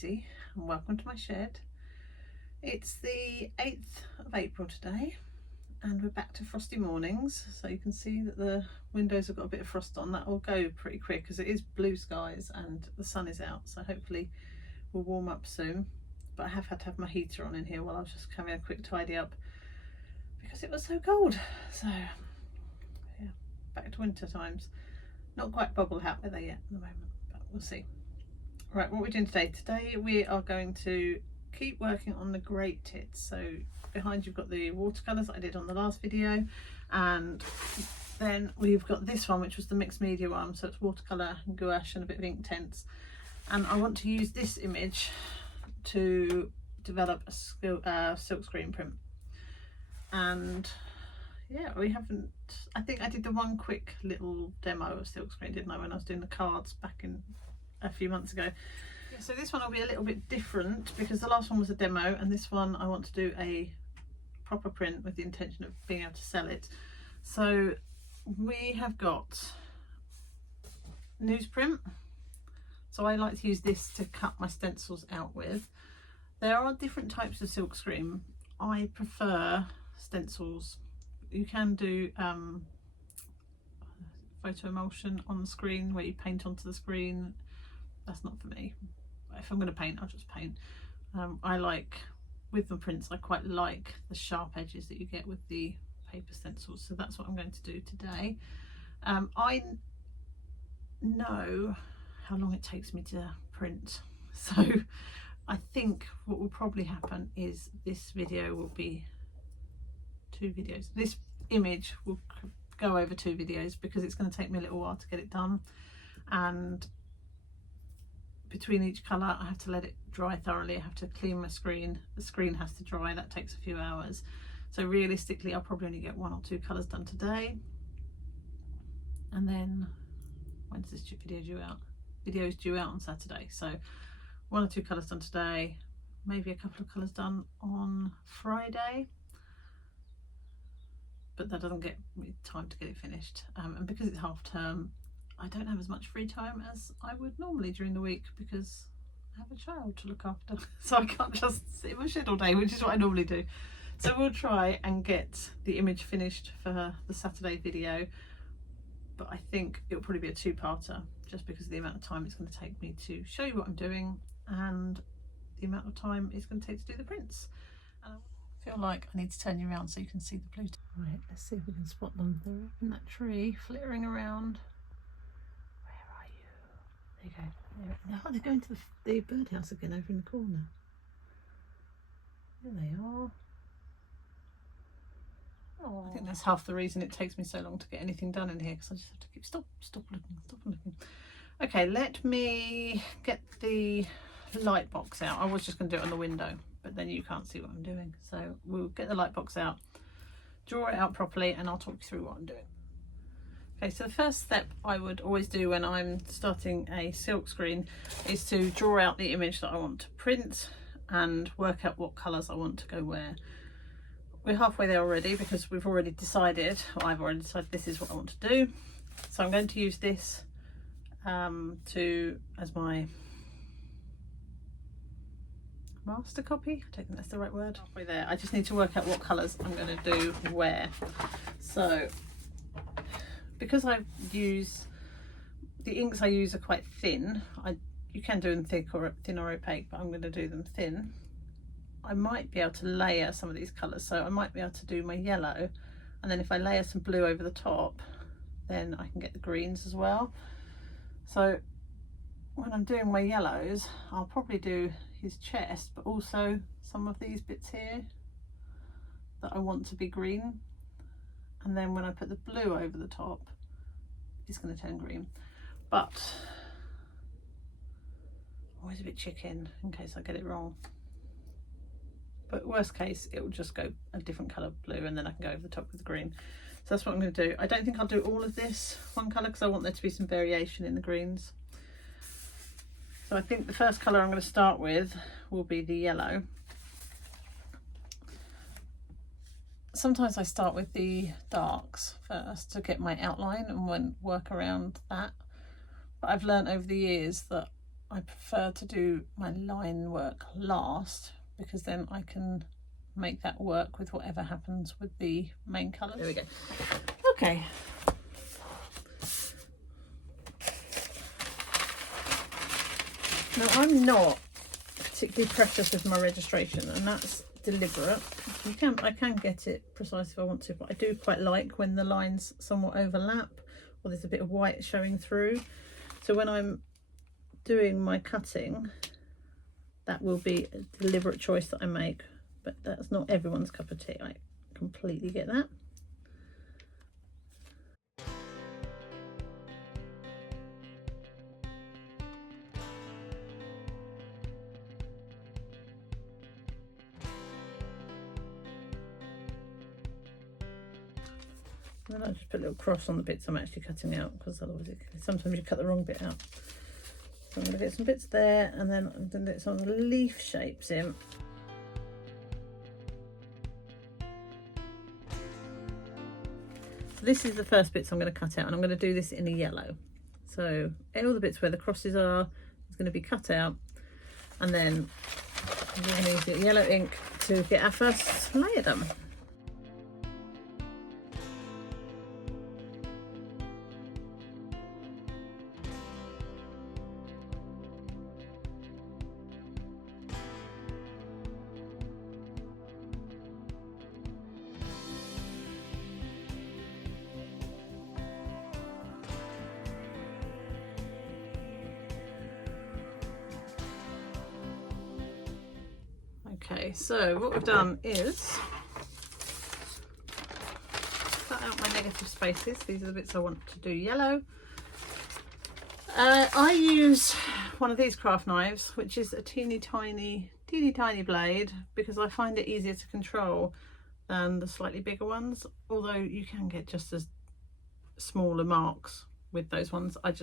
Katie and welcome to my shed. It's the 8th of April today and we're back to frosty mornings, so you can see that the windows have got a bit of frost on. That will go pretty quick because it is blue skies and the sun is out, so hopefully we'll warm up soon. But I have had to have my heater on in here while I was just having a quick tidy up because it was so cold. So yeah, back to winter times. Not quite bubble hat weather yet at the moment, but we'll see. Right, what we're doing today? Today we are going to keep working on the great tits. So behind you've got the watercolours that I did on the last video, and then we've got this one which was the mixed media one, so it's watercolour and gouache and a bit of Inktense, and I want to use this image to develop a silk screen print. And yeah, we haven't, I think I did the one quick little demo of silk screen, didn't I, when I was doing the cards back in a few months ago. Yeah, so this one will be a little bit different because the last one was a demo, and this one I want to do a proper print with the intention of being able to sell it. So we have got newsprint, so I like to use this to cut my stencils out with. There are different types of silk screen. I prefer stencils. You can do photo emulsion on the screen where you paint onto the screen. That's not for me. If I'm going to paint, I'll just paint. I like, with the prints, I quite like the sharp edges that you get with the paper stencils, so that's what I'm going to do today. I know how long it takes me to print, so I think what will probably happen is this video will be 2 videos. This image will go over 2 videos because it's going to take me a little while to get it done, and between each colour I have to let it dry thoroughly. I have to clean my screen, the screen has to dry, that takes a few hours. So realistically I'll probably only get 1 or 2 colours done today, and then when's this video due out? Video's due out on Saturday, so 1 or 2 colours done today, maybe a couple of colours done on Friday, but that doesn't get me time to get it finished. And because it's half term, I don't have as much free time as I would normally during the week because I have a child to look after, so I can't just sit in my shed all day, which is what I normally do. So we'll try and get the image finished for the Saturday video, but I think it'll probably be a 2-parter just because of the amount of time it's going to take me to show you what I'm doing and the amount of time it's going to take to do the prints. And I feel like I need to turn you around so you can see the blue. Right, let's see if we can spot them. They're up in that tree, flittering around. There you go. They're going to the birdhouse again over in the corner. There they are. Oh, I think that's half the reason it takes me so long to get anything done in here, because I just have to keep stop looking. Okay, let me get the light box out. I was just going to do it on the window, but then you can't see what I'm doing. So we'll get the light box out, draw it out properly, and I'll talk you through what I'm doing. Okay, so the first step I would always do when I'm starting a silk screen is to draw out the image that I want to print and work out what colours I want to go where. We're halfway there already because we've already decided, or I've already decided this is what I want to do. So I'm going to use this as my master copy. I don't think that's the right word. Halfway there. I just need to work out what colours I'm going to do where. So because I use, the inks I use are quite thin, you can do them thick or thin or opaque, but I'm going to do them thin. I might be able to layer some of these colours, so I might be able to do my yellow, and then if I layer some blue over the top, then I can get the greens as well. So when I'm doing my yellows, I'll probably do his chest, but also some of these bits here that I want to be green. And then when I put the blue over the top, it's going to turn green. But I'm always a bit chicken in case I get it wrong. But worst case, it will just go a different colour blue, and then I can go over the top with the green. So that's what I'm going to do. I don't think I'll do all of this one colour because I want there to be some variation in the greens. So I think the first colour I'm going to start with will be the yellow. Sometimes I start with the darks first to get my outline and work around that. But I've learned over the years that I prefer to do my line work last, because then I can make that work with whatever happens with the main colours. There we go. Okay. Now I'm not particularly precious with my registration, and that's deliberate. I can get it precise if I want to, but I do quite like when the lines somewhat overlap or there's a bit of white showing through. So when I'm doing my cutting, that will be a deliberate choice that I make, but that's not everyone's cup of tea. I completely get that. And then I just put a little cross on the bits I'm actually cutting out, because otherwise sometimes you cut the wrong bit out. So I'm going to get some bits there, and then I'm going to get some of the leaf shapes in. So this is the first bits I'm going to cut out, and I'm going to do this in a yellow. So all the bits where the crosses are is going to be cut out, and then we're going to use the yellow ink to get our first layer done. Okay, so what we've done is cut out my negative spaces. These are the bits I want to do yellow. I use one of these craft knives, which is a teeny tiny blade, because I find it easier to control than the slightly bigger ones, although you can get just as smaller marks with those ones. I'm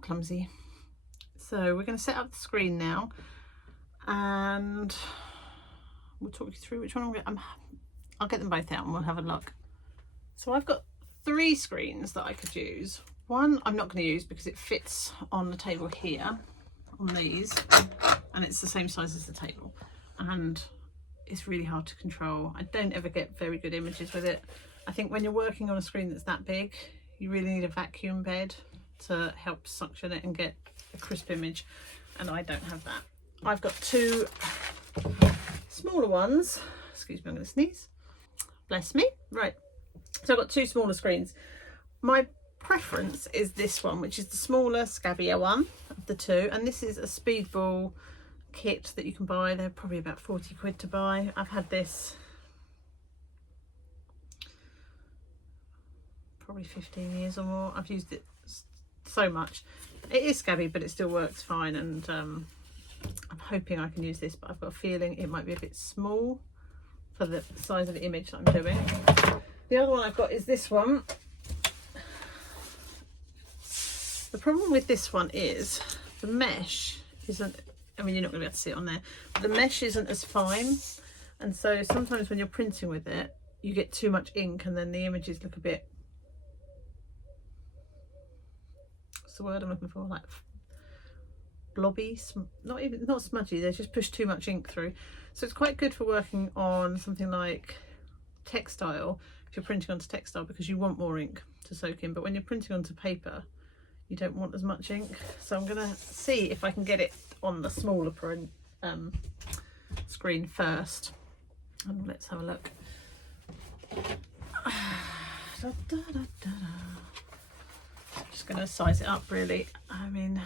clumsy. So we're going to set up the screen now, and we'll talk you through which one I'll get them both out and we'll have a look. So I've got 3 screens that I could use. One I'm not going to use because it fits on the table here on these, and it's the same size as the table, and it's really hard to control. I don't ever get very good images with it. I think when you're working on a screen that's that big, you really need a vacuum bed to help suction it and get a crisp image, and I don't have that. I've got 2 smaller ones. Excuse me, I'm going to sneeze. Bless me. Right, so I've got 2 smaller screens. My preference is this one, which is the smaller, scabbier one of the 2, and this is a Speedball kit that you can buy. They're probably about 40 quid to buy. I've had this probably 15 years or more. I've used it so much. It is scabby, but it still works fine, and I'm hoping I can use this, but I've got a feeling it might be a bit small for the size of the image that I'm doing. The other one I've got is this one. The problem with this one is the mesh isn't, I mean, you're not going to be able to see it on there, but the mesh isn't as fine, and so sometimes when you're printing with it you get too much ink and then the images look a bit, what's the word I'm looking for, like blobby, not smudgy, they just push too much ink through. So it's quite good for working on something like textile, if you're printing onto textile, because you want more ink to soak in, but when you're printing onto paper you don't want as much ink. So I'm gonna see if I can get it on the smaller print screen first, and let's have a look. Just gonna size it up really. I mean,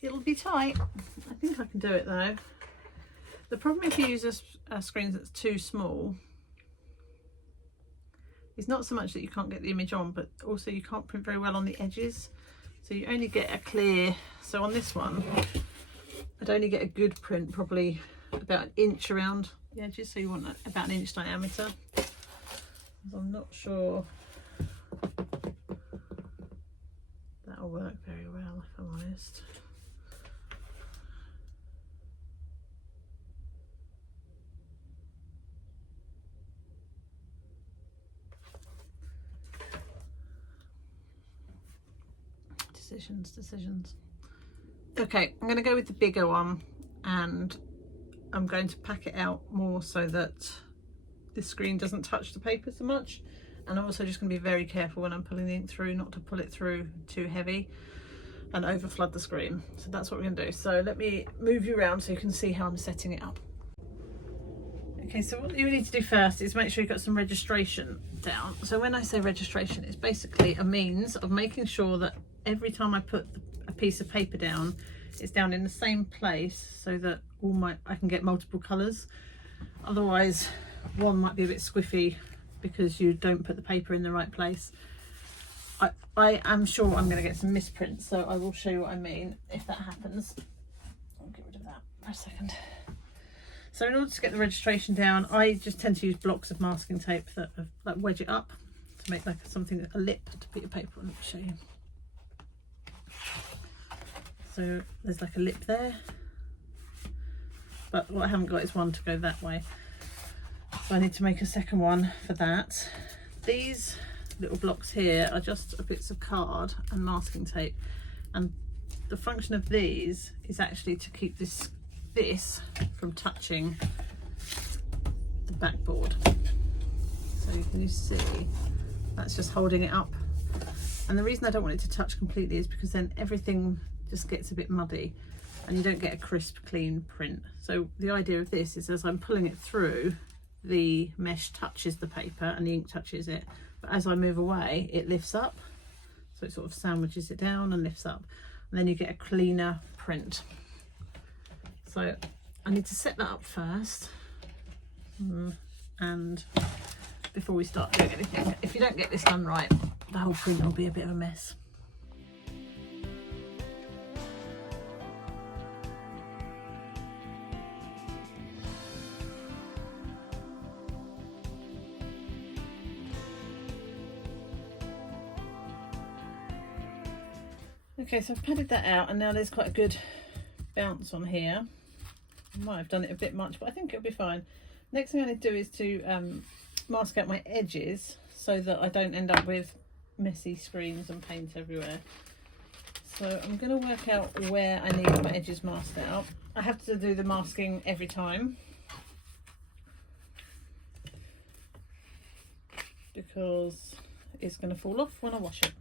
it'll be tight. I think I can do it though. The problem if you use a screen that's too small is not so much that you can't get the image on, but also you can't print very well on the edges. So you only get a clear, so on this one, I'd only get a good print probably about 1 inch around the edges. So you want about 1 inch diameter. I'm not sure that'll work very well, if I'm honest. decisions. Okay, I'm going to go with the bigger one, and I'm going to pack it out more so that the screen doesn't touch the paper so much. And I'm also just going to be very careful when I'm pulling the ink through not to pull it through too heavy and over flood the screen. So that's what we're going to do. So let me move you around so you can see how I'm setting it up. Okay, so what you need to do first is make sure you've got some registration down. So when I say registration, it's basically a means of making sure that every time I put a piece of paper down, it's down in the same place so that I can get multiple colours. Otherwise, one might be a bit squiffy because you don't put the paper in the right place. I am sure I'm going to get some misprints, so I will show you what I mean if that happens. I'll get rid of that for a second. So in order to get the registration down, I just tend to use blocks of masking tape that like wedge it up to make like a lip to put your paper on. Let me show you. So there's like a lip there, but what I haven't got is one to go that way. So I need to make a second one for that. These little blocks here are just bits of card and masking tape, and the function of these is actually to keep this from touching the backboard. So can you see that's just holding it up, and the reason I don't want it to touch completely is because then everything just gets a bit muddy and you don't get a crisp clean print. So the idea of this is as I'm pulling it through, the mesh touches the paper and the ink touches it, but as I move away it lifts up, so it sort of sandwiches it down and lifts up, and then you get a cleaner print. So I need to set that up first, and before we start doing anything, if you don't get this done right, the whole print will be a bit of a mess. Okay, so I've padded that out, and now there's quite a good bounce on here. I might have done it a bit much, but I think it'll be fine. Next thing I need to do is to mask out my edges so that I don't end up with messy screens and paint everywhere. So I'm going to work out where I need my edges masked out. I have to do the masking every time because it's going to fall off when I wash it.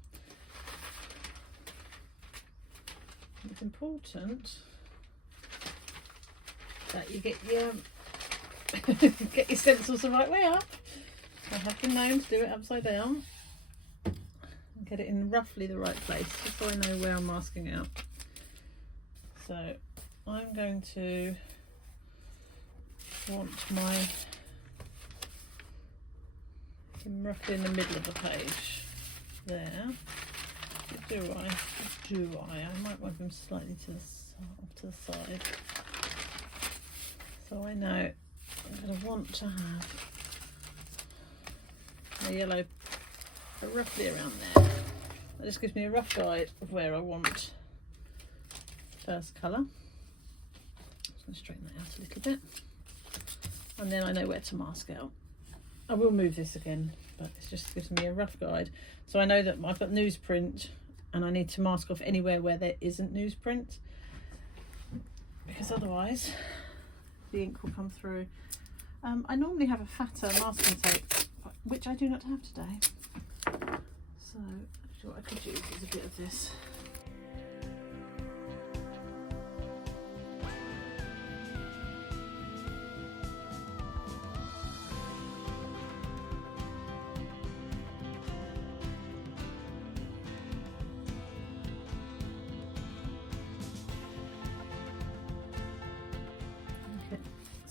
It's important that you get your get your stencils the right way up. I have been known to do it upside down and get it in roughly the right place, just so I know where I'm masking out. So I'm going to want roughly in the middle of the page there. I might want them slightly to the side. So I know I'm going to want to have a yellow roughly around there. That just gives me a rough guide of where I want first colour. I'm just going to straighten that out a little bit, and then I know where to mask out. I will move this again, but it just gives me a rough guide. So I know that I've got newsprint and I need to mask off anywhere where there isn't newsprint, because otherwise the ink will come through. I normally have a fatter masking tape, which I do not have today. So actually what I could use is a bit of this.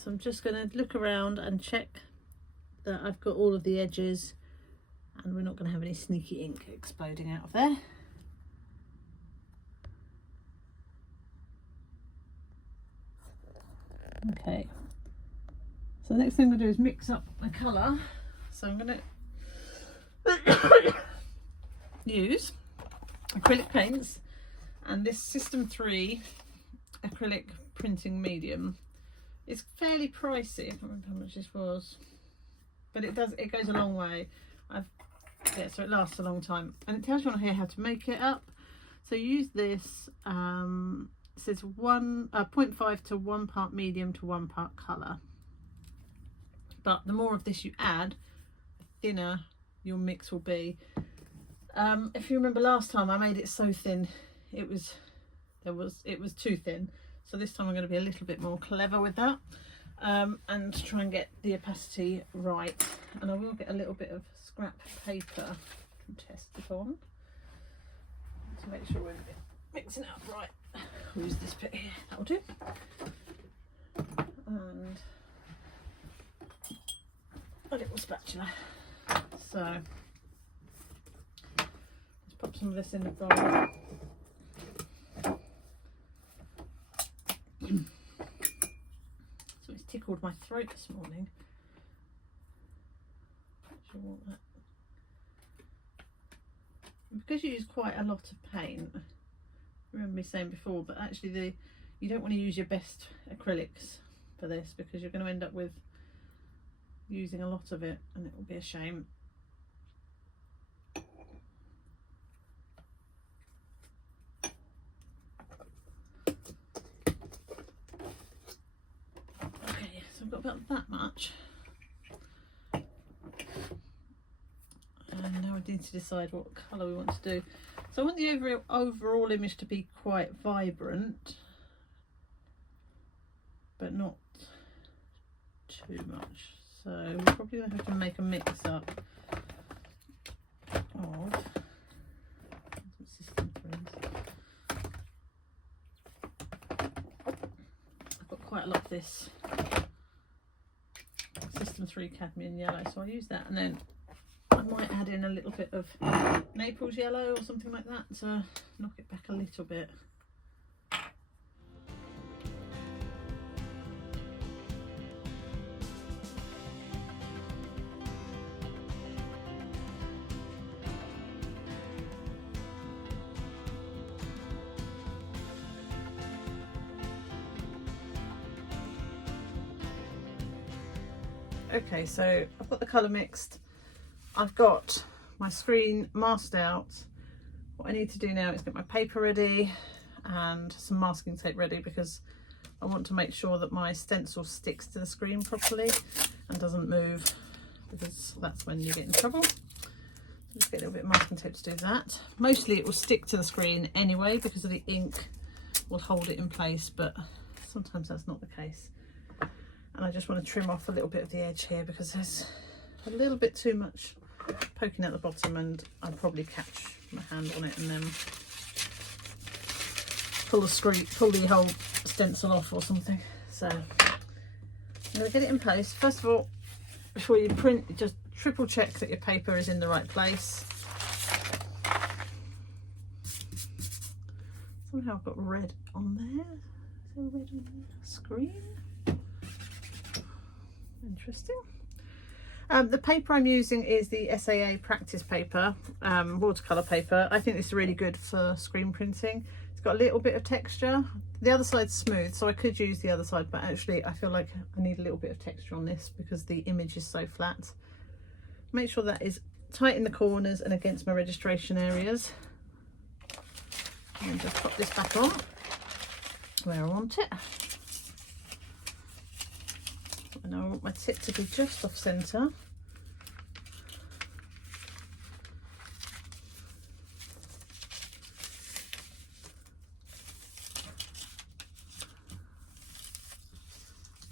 So I'm just going to look around and check that I've got all of the edges and we're not going to have any sneaky ink exploding out of there. Okay, so the next thing I'm going to do is mix up my colour. So I'm going to use acrylic paints and this System 3 acrylic printing medium. It's fairly pricey. I can't remember how much this was, but it goes a long way. So it lasts a long time, and it tells you on here how to make it up. So use this, it says 0.5 to 1 part medium to 1 part colour. But the more of this you add, the thinner your mix will be. If you remember last time I made it so thin, it was too thin. So this time I'm going to be a little bit more clever with that, and try and get the opacity right. And I will get a little bit of scrap paper and test it on to make sure we're mixing it up right. I'll use this bit here, that'll do. And a little spatula. So let's pop some of this in the bowl. So it's tickled my throat this morning. Actually want that. Because you use quite a lot of paint, remember me saying before, but actually you don't want to use your best acrylics for this, because you're going to end up with using a lot of it and it will be a shame. Okay, so I've got about that much. And now I need to decide what colour we want to do. So I want the overall image to be quite vibrant, but not too much. So we're probably going to have to make a mix up of system threes. I've got quite a lot of this system 3 cadmium yellow, so I'll use that, and then I might add in a little bit of Naples yellow or something like that to knock it back a little bit. Okay, so I've got the colour mixed. I've got my screen masked out. What I need to do now is get my paper ready and some masking tape ready, because I want to make sure that my stencil sticks to the screen properly and doesn't move, because that's when you get in trouble. Just get a little bit of masking tape to do that. Mostly it will stick to the screen anyway because of the ink will hold it in place, but sometimes that's not the case. And I just want to trim off a little bit of the edge here because there's a little bit too much poking at the bottom, and I'll probably catch my hand on it and then pull the whole stencil off or something. So I'm going to get it in place. First of all, before you print, just triple check that your paper is in the right place. Somehow I've got red on there. Is there red on the screen? Interesting. The paper I'm using is the SAA practice paper, watercolour paper. I think this is really good for screen printing. It's got a little bit of texture. The other side's smooth, so I could use the other side, but actually I feel like I need a little bit of texture on this because the image is so flat. Make sure that is tight in the corners and against my registration areas. And just pop this back on where I want it. And I want my tip to be just off centre.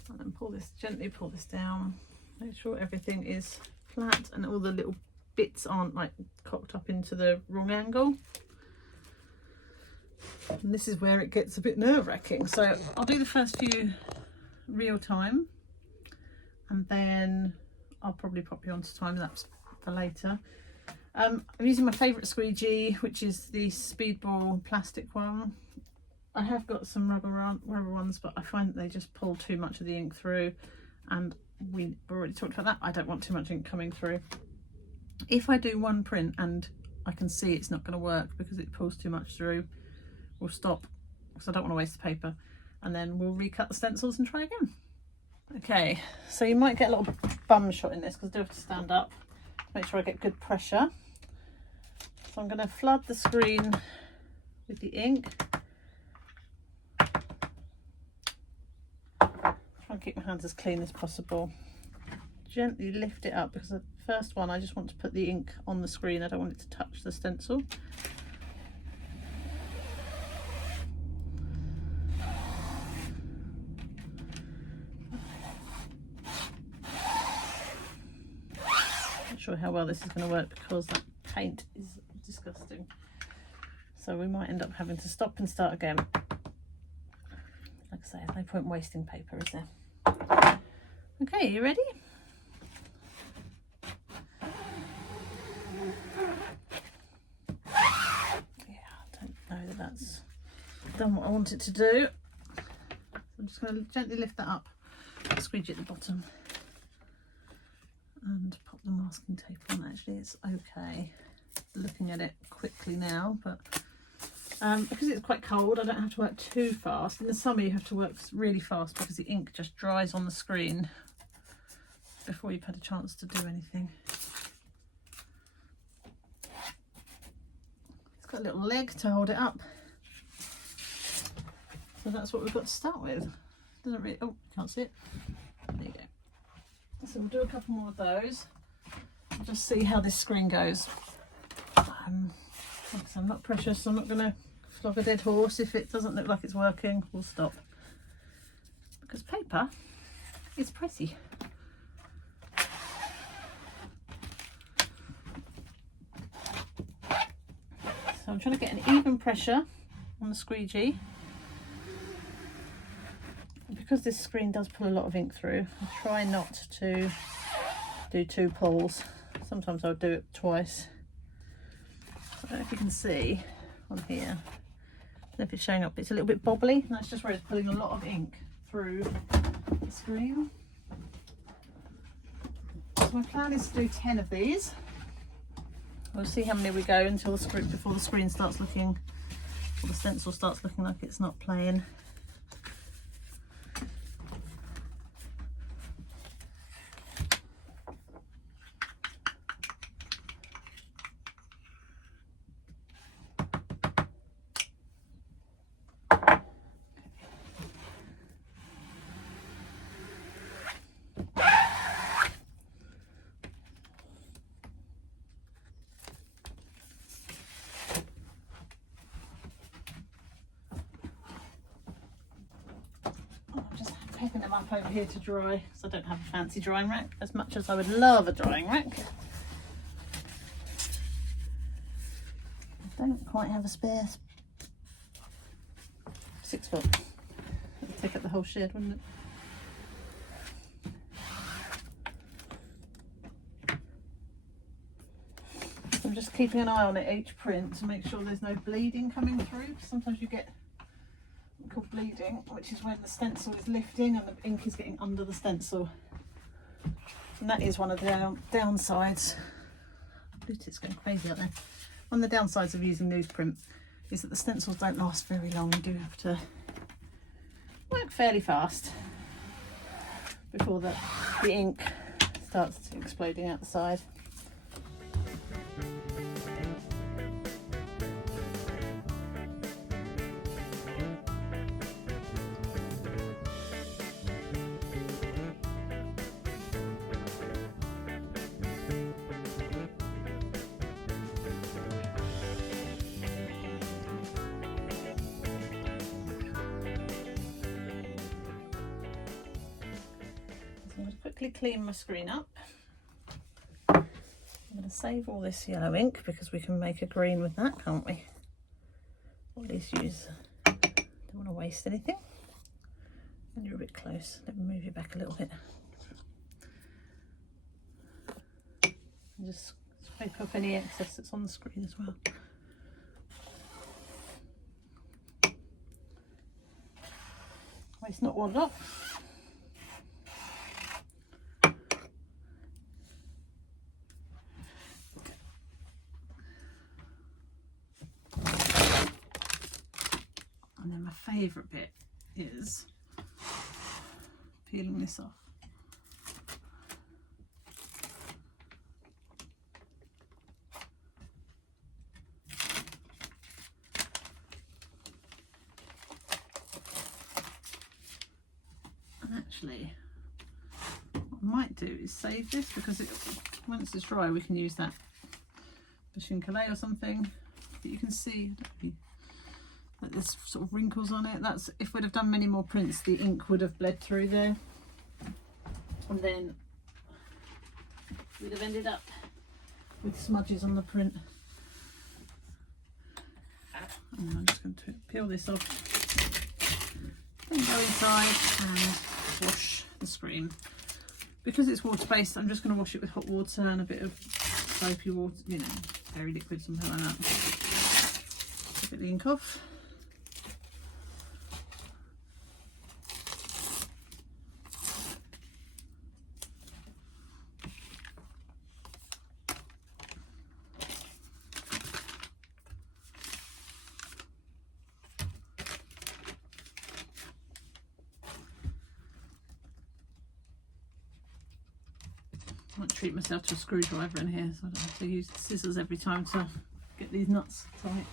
And then gently pull this down. Make sure everything is flat and all the little bits aren't like cocked up into the wrong angle. And this is where it gets a bit nerve-wracking. So I'll do the first few real time, and then I'll probably pop you onto time lapse for later. I'm using my favourite squeegee, which is the Speedball plastic one. I have got some rubber ones, but I find that they just pull too much of the ink through, and we've already talked about that. I don't want too much ink coming through. If I do one print and I can see it's not going to work because it pulls too much through, we'll stop because I don't want to waste the paper, and then we'll recut the stencils and try again. Okay, so you might get a little bum shot in this because I do have to stand up to make sure I get good pressure. So I'm going to flood the screen with the ink. Try and keep my hands as clean as possible. Gently lift it up, because the first one I just want to put the ink on the screen. I don't want it to touch the stencil. Not sure how well this is going to work because that paint is disgusting. So we might end up having to stop and start again. Like I say, there's no point wasting paper, is there? Okay, you ready? That's done what I want it to do. So I'm just going to gently lift that up, squeegee at the bottom, and pop the masking tape on. Actually, it's okay looking at it quickly now, but because it's quite cold, I don't have to work too fast. In the summer, you have to work really fast because the ink just dries on the screen before you've had a chance to do anything. Got a little leg to hold it up, so that's what we've got to start with. Doesn't really, oh, can't see it. There you go. So we'll do a couple more of those and just see how this screen goes. Like I said, I'm not precious, so I'm not going to flog a dead horse. If it doesn't look like it's working, we'll stop, because paper is pricey. So I'm trying to get an even pressure on the squeegee. And because this screen does pull a lot of ink through, I try not to do 2 pulls. Sometimes I'll do it twice. I don't know if you can see on here. I don't know if it's showing up. It's a little bit bobbly, and that's just where it's pulling a lot of ink through the screen. So my plan is to do 10 of these. We'll see how many we go until the screen, before the screen starts looking, or the stencil starts looking like it's not playing. Picking them up over here to dry, because I don't have a fancy drying rack, as much as I would love a drying rack. I don't quite have a spare 6 foot. That would take up the whole shed, wouldn't it? So I'm just keeping an eye on it each print to make sure there's no bleeding coming through. Sometimes you get called bleeding, which is when the stencil is lifting and the ink is getting under the stencil, and that is one of the downsides. Bluetooth's going crazy out there. One of the downsides of using newsprint is that the stencils don't last very long. You do have to work fairly fast before the ink starts exploding out the side. Clean my screen up. I'm going to save all this yellow ink because we can make a green with that, can't we? Or at least use, don't want to waste anything. And you're a bit close, let me move you back a little bit. And just scrape up any excess that's on the screen as well. Waste not, want not. And then my favourite bit is peeling this off. And actually, what I might do is save this, because once it's dry we can use that for Chincolet or something. But you can see that there's sort of wrinkles on it. That's, if we'd have done many more prints, the ink would have bled through there, and then we'd have ended up with smudges on the print. And I'm just going to peel this off and go inside and wash the screen. Because it's water based, I'm just going to wash it with hot water and a bit of soapy water, you know, fairy liquid, something like that. Get the ink off. I might treat myself to a screwdriver in here, so I don't have to use the scissors every time to get these nuts tight.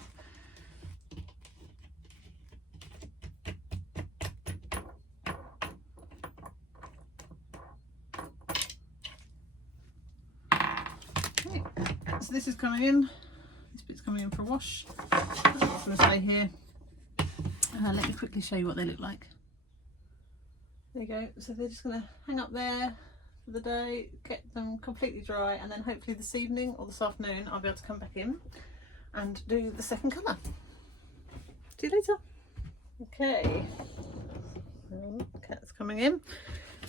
Okay, so this is coming in. This bit's coming in for a wash. I'm just going to stay here. Let me quickly show you what they look like. There you go. So they're just going to hang up there for the day, get them completely dry, and then hopefully this evening or this afternoon I'll be able to come back in and do the second colour. See you later. Okay, cat's coming in.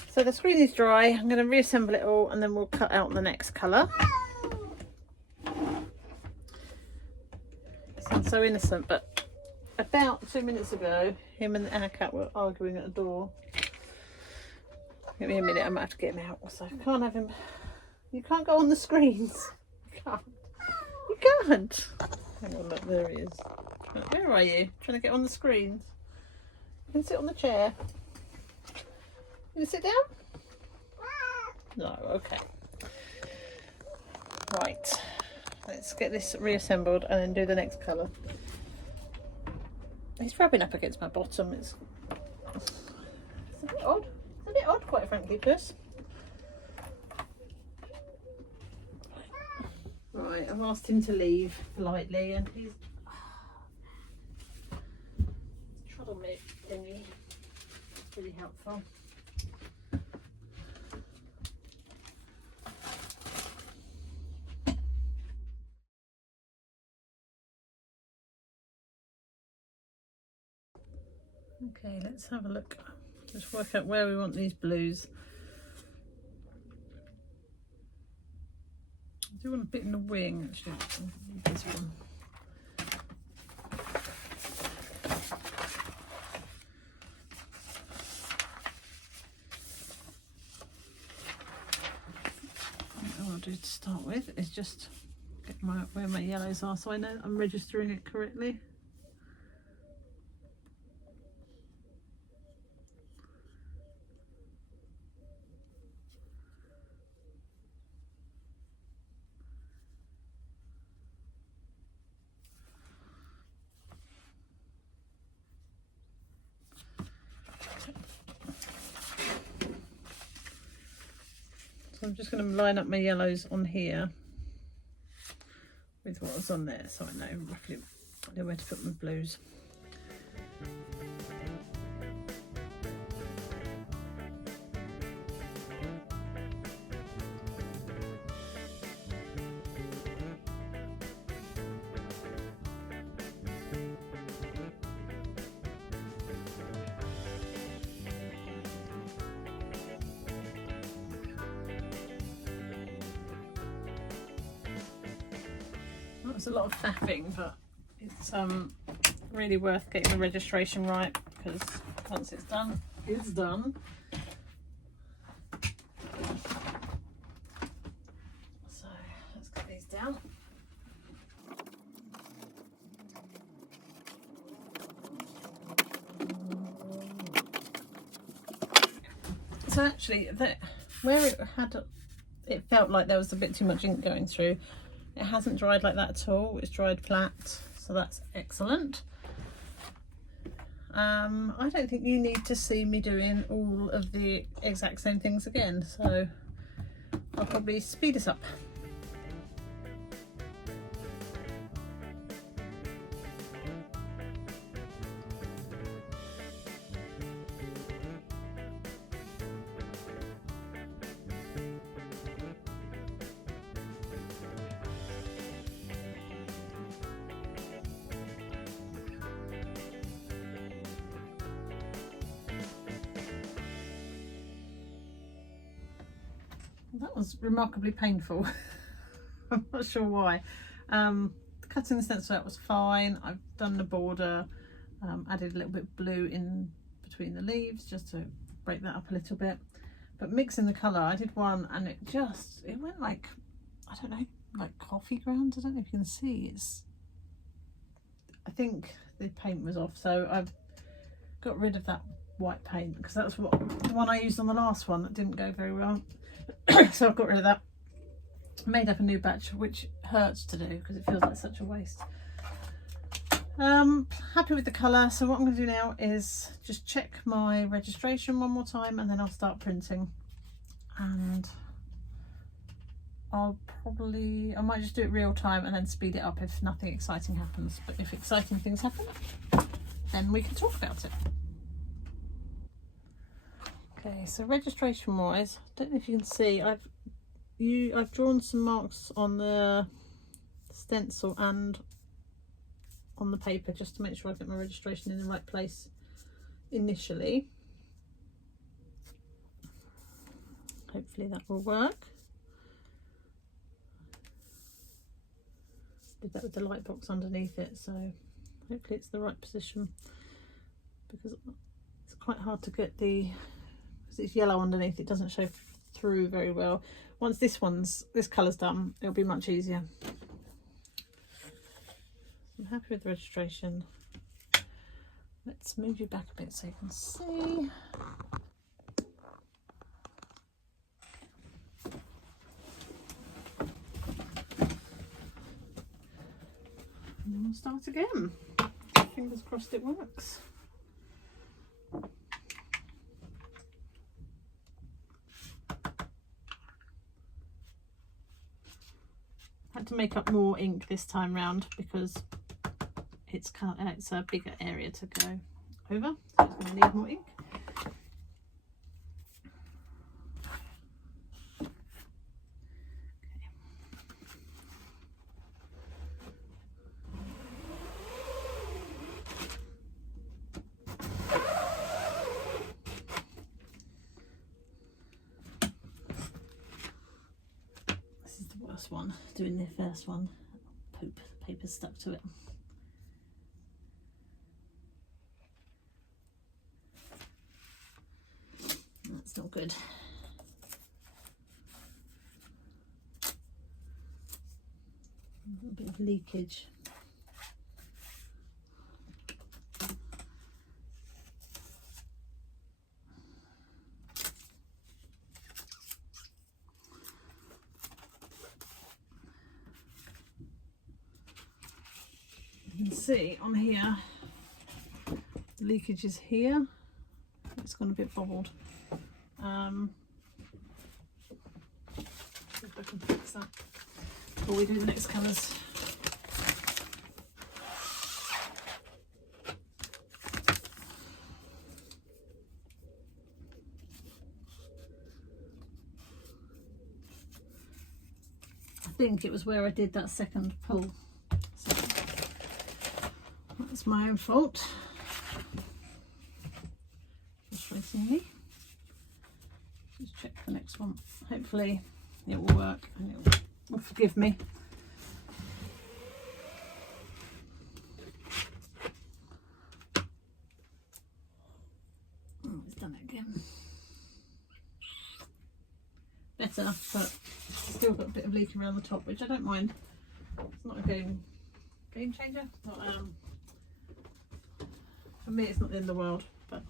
So the screen is dry. I'm going to reassemble it all and then we'll cut out the next colour. Sounds so innocent, but about 2 minutes ago him and our cat were arguing at the door. Give me a minute, I might have to get him out. So I can't have him. You can't go on the screens. You can't. You can't. Hang on, look, there he is. Where are you? Trying to get on the screens. You can sit on the chair. You gonna sit down? No, okay. Right. Let's get this reassembled and then do the next colour. He's rubbing up against my bottom. It's a bit odd. A bit odd, quite frankly, Puss. Right, I've asked him to leave politely, and he's trod on me thingy. It's really helpful. Okay, let's have a look. Just work out where we want these blues. I do want a bit in the wing, actually. This one. What I'll do to start with is just get where my yellows are, so I know I'm registering it correctly. So I'm just going to line up my yellows on here with what was on there, so I know roughly where to put my blues. That was a lot of faffing, but it's really worth getting the registration right, because once it's done, it's done. So let's get these down. So actually, where it felt like there was a bit too much ink going through, it hasn't dried like that at all. It's dried flat, so that's excellent. I don't think you need to see me doing all of the exact same things again, so I'll probably speed this up. That was remarkably painful. I'm not sure why. Cutting the stencil out was fine. I've done the border, added a little bit of blue in between the leaves just to break that up a little bit. But mixing the colour, I did one and it went like, I don't know, like coffee grounds. I don't know if you can see. I think the paint was off, so I've got rid of that white paint because that's what the one I used on the last one that didn't go very well. So I've got rid of that, made up a new batch, which hurts to do because it feels like such a waste. Happy with the colour, so what I'm going to do now is just check my registration one more time and then I'll start printing. And I might just do it real time and then speed it up if nothing exciting happens, but if exciting things happen then we can talk about it. Okay, so registration wise, I don't know if you can see, I've drawn some marks on the stencil and on the paper just to make sure I get my registration in the right place initially. Hopefully that will work. Did that with the light box underneath it, so hopefully it's the right position, because it's quite hard to get because it's yellow underneath, it doesn't show through very well. Once this colour's done, it'll be much easier. I'm happy with the registration. Let's move you back a bit so you can see. And then we'll start again. Fingers crossed it works. Had to make up more ink this time round because it's a bigger area to go over, so it's going to need more ink. This is the worst one, doing the first one. Poop, the paper's stuck to it. That's not good. A bit of leakage. You can see on here, the leakage is here. It's gone a bit bobbled. See if I can fix that before we do the next colours. I think it was where I did that second pull. So that's my own fault. Frustratingly. Just check the next one. Hopefully it will work and it will forgive me. Oh, it's done it again. Better, but still got a bit of leak around the top, which I don't mind. It's not a game changer. It's not, for me, it's not the end of the world. But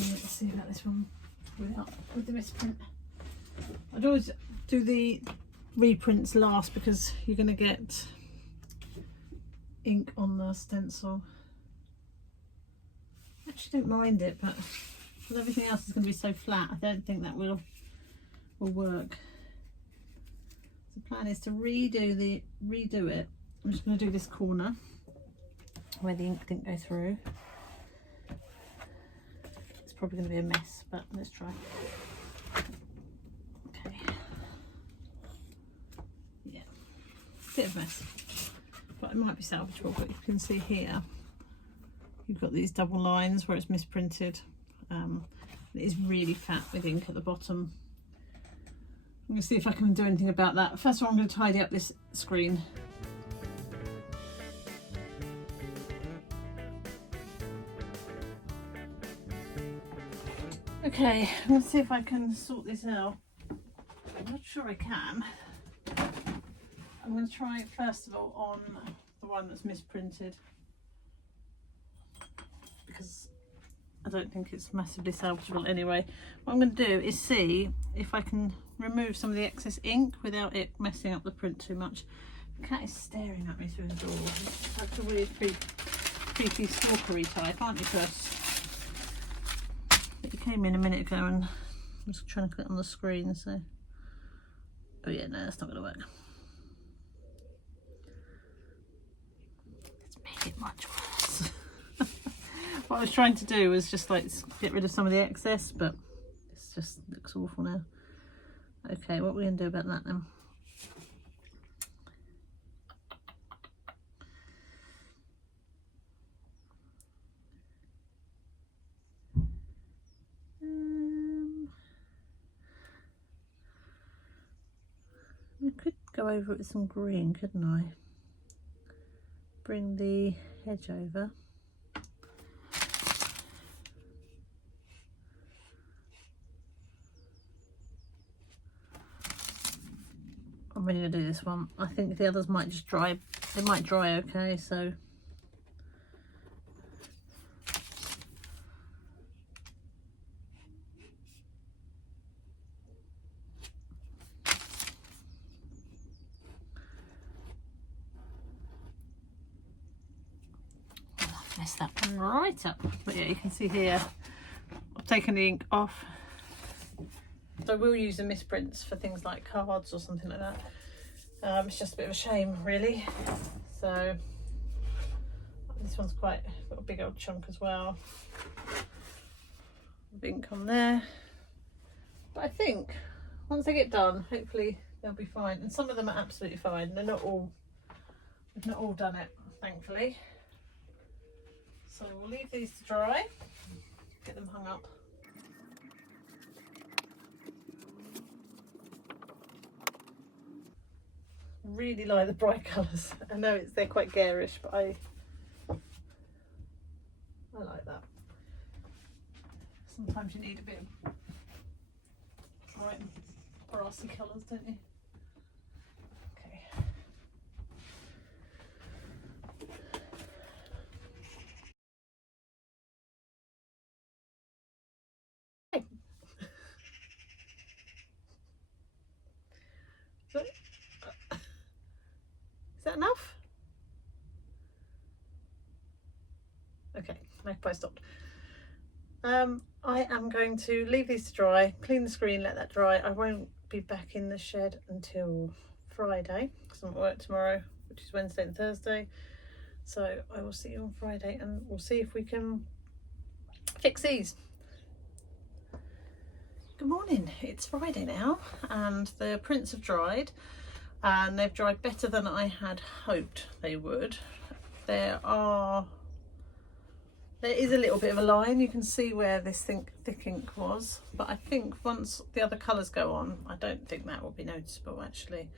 Let's see about this one with the misprint. I'd always do the reprints last because you're going to get ink on the stencil. I actually don't mind it, but because everything else is going to be so flat, I don't think that will work. The plan is to redo it. I'm just going to do this corner where the ink didn't go through. It's probably going to be a mess, but let's try. Okay. Yeah, bit of a mess, but it might be salvageable. But you can see here, you've got these double lines where it's misprinted. It is really fat with ink at the bottom. I'm going to see if I can do anything about that. First of all, I'm going to tidy up this screen. Okay, I'm going to see if I can sort this out. I'm not sure I can. I'm going to try it first of all on the one that's misprinted, because I don't think it's massively salvageable anyway. What I'm going to do is see if I can remove some of the excess ink without it messing up the print too much. The cat is staring at me through the door. That's a weird creepy stalkery type, aren't you, Chris? But you came in a minute ago and I'm just trying to click on the screen, so... Oh yeah, no, that's not going to work. Let's make it much worse. What I was trying to do was just like get rid of some of the excess, but it just looks awful now. Okay, what are we going to do about that then? I could go over it with some green, couldn't I? Bring the edge over. I'm really going to do this one. I think the others might just dry. They might dry okay, so... Mess that one right up. But yeah, you can see here, I've taken the ink off. So I will use the misprints for things like cards or something like that. It's just a bit of a shame, really. So this one's got a big old chunk as well. Ink on there. But I think once they get done, hopefully they'll be fine. And some of them are absolutely fine. They're not all. We've not all done it, thankfully. So we'll leave these to dry. Get them hung up. Really like the bright colours. I know they're quite garish, but I like that. Sometimes you need a bit of bright and brassy colours, don't you? Okay. Hey. Is that enough? Okay, magpie stopped. I am going to leave these to dry, clean the screen, let that dry. I won't be back in the shed until Friday because I'm at work tomorrow, which is Wednesday and Thursday. So I will see you on Friday and we'll see if we can fix these. Good morning, it's Friday now and the prints have dried and they've dried better than I had hoped they would. There is a little bit of a line, you can see where this thick ink was, but I think once the other colours go on, I don't think that will be noticeable actually.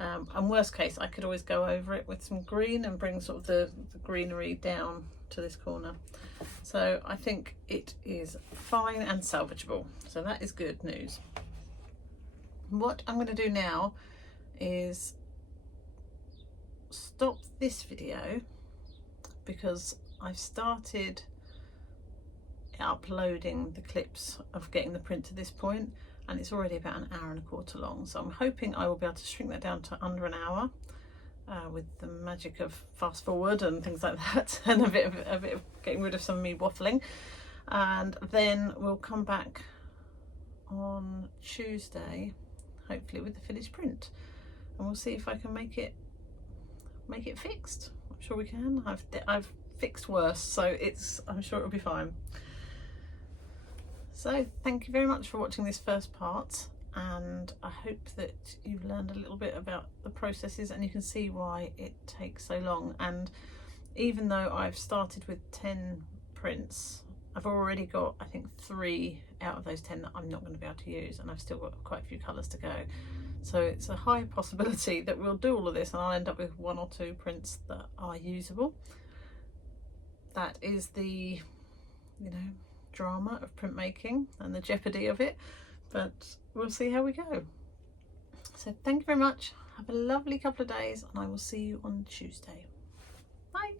And worst case, I could always go over it with some green and bring sort of the greenery down to this corner. So I think it is fine and salvageable, so that is good news. What I'm going to do now is stop this video because I've started uploading the clips of getting the print to this point, and it's already about an hour and a quarter long, so I'm hoping I will be able to shrink that down to under an hour with the magic of fast forward and things like that, and a bit of getting rid of some of me waffling. And then we'll come back on Tuesday, hopefully with the finished print, and we'll see if I can make it fixed. I'm sure we can. I've fixed worse, so I'm sure it'll be fine. So thank you very much for watching this first part, and I hope that you've learned a little bit about the processes and you can see why it takes so long. And even though I've started with 10 prints, I've already got, I think, 3 out of those 10 that I'm not going to be able to use, and I've still got quite a few colours to go. So it's a high possibility that we'll do all of this and I'll end up with 1 or 2 prints that are usable. That is the, drama of printmaking and the jeopardy of it, but we'll see how we go. So thank you very much. Have a lovely couple of days, and I will see you on Tuesday. Bye.